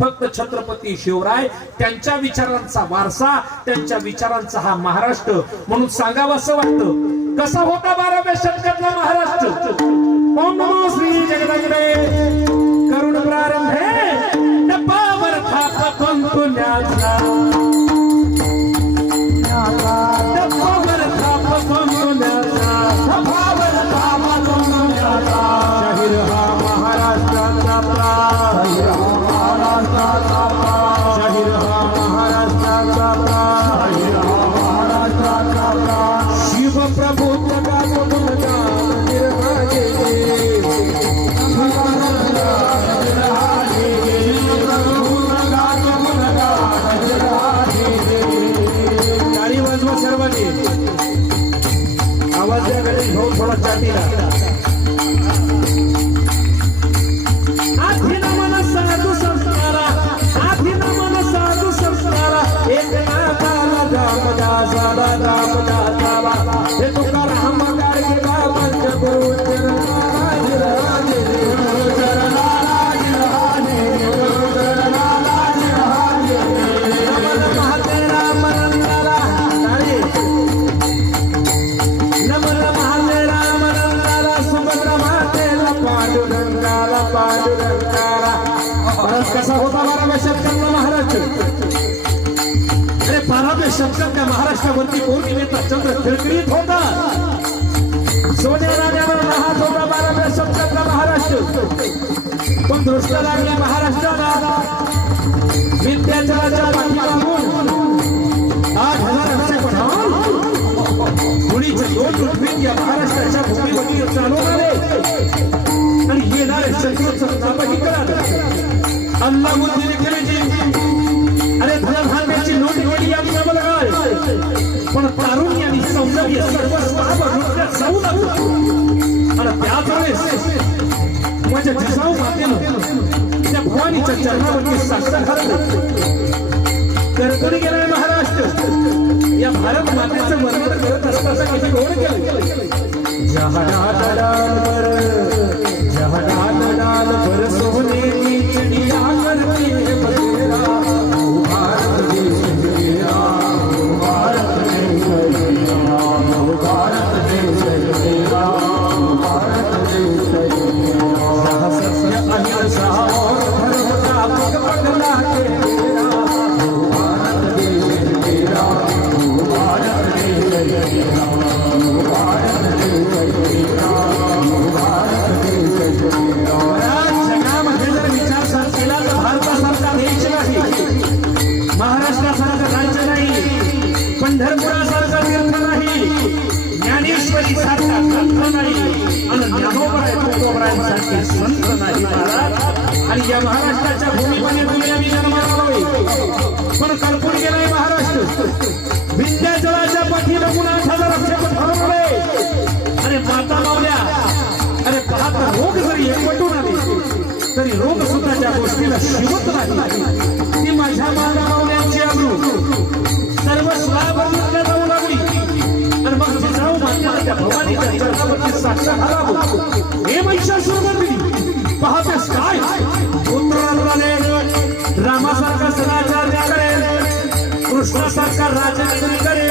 फक्त छत्रपती शिवराय त्यांच्या विचारांचा वारसा त्यांच्या विचारांचा हा महाराष्ट्र. म्हणून सांगावं असं वाटतं. कसा होता बाराव्या शतकातला महाराष्ट्र? ओम नमो श्री जगदंबे करुण प्रारंभे. डब्बावर थाप पंतुल्याचा डब्बावर थाप पंतुल्याचा डब्बावर थाप पंतुल्याचा शाहीर हा महाराष्ट्राचा प्राण. पांडुरंगाला कसा होता बाराव्या शतकातला महाराष्ट्र अरे बाराव्या शतकातल्या महाराष्ट्रावरती पौर्णिमेचा चंद्र खिळखिळीत होता. सोने राजावर राहत होता बाराव्या शतकातला महाराष्ट्र पण दृष्ट लागल्या महाराष्ट्राला. विद्याचराच्या पाठीमागून आठ हजार अक्षय पठाण. मुलीचे दोन पृथ्वी या महाराष्ट्राच्या भूमीवरती चालू आले आणि येणारे शत्रूचं स्थापही कराल खिलजी अरे धनधान्याची नोट नोटी या आम्हाला पण तारुण्य आणि सौंदर्य सर्व स्वाभ लुटण्यात जाऊ लागलं आणि त्याच वेळेस माझ्या जिजाऊ मातेनं त्या भवानीच्या चरणावरती साक्षर घातलं. करकरी गेलाय महाराष्ट्र. या भारत मातेचं वर्णन करत असताना किती गोड केलं. जहानात डालवर जहानात डालवर सोनेरी चिडिया पंढरपुरासारखा तीर्थ नाही ज्ञानेश्वरी सारखा ग्रंथ नाही. आणि ज्ञानोबराय तुकोबरायांसारखे संत नाही महाराज आणि या महाराष्ट्राच्या भूमीमध्ये तुम्ही आम्ही जन्माला पण कर्पूर गेलाय महाराष्ट्र विद्याचलाच्या पाठी पुन्हा आठ हजार अक्षर ठरवले अरे माता मावल्या अरे पाहत रोग जरी एकवटून आले तरी रोग सुद्धा त्या गोष्टीला शिवत नाही ती माझ्या माता मावल्या सर्व स्लाब जाऊ लागली. आणि मग जिजाऊ मातेला त्या भवानीच्या चरणावरती साक्षात घालावं हे महिषासूर मंदिरी पाहतेस काय? पुत्र रामासारखा सदाचार करेल कृष्णासारखा राजनीती